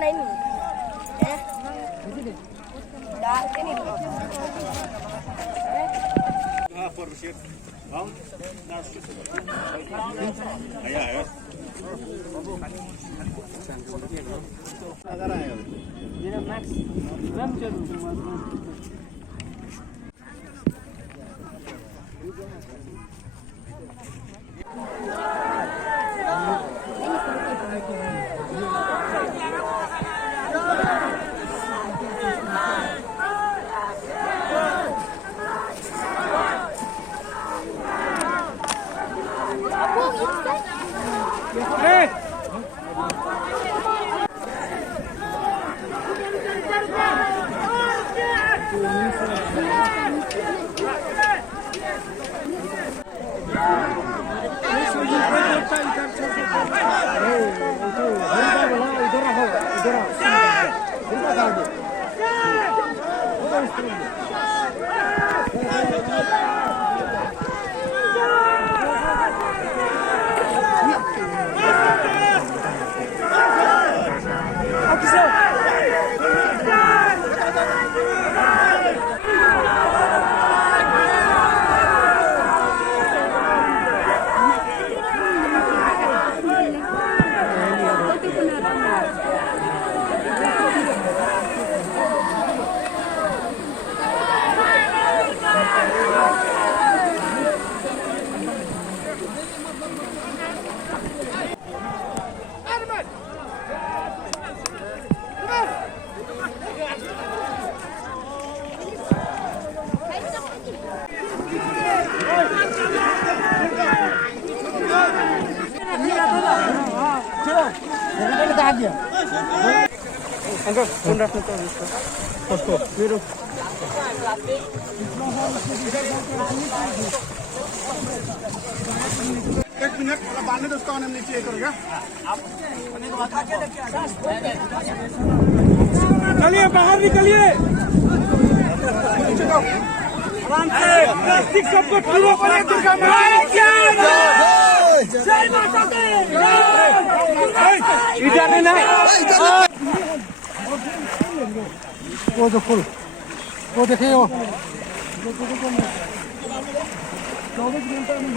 नहीं डालते नहीं अंकल फोन रखना तो उसको मेरे एक मिनट बांधने दो उसका हम नीचे करेगा चलिए बाहर निकलिए आराम से प्लास्टिक सबको पूरा पड़े दुर्गा इधर नहीं वो जो फुल वो देखिए वो 24 घंटा में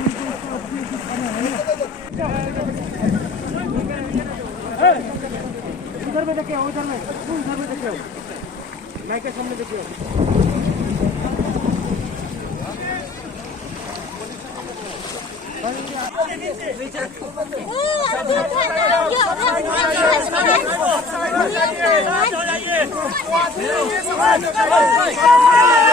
उधर में देखिए उधर में देखिए माइक के सामने देखिए नहीं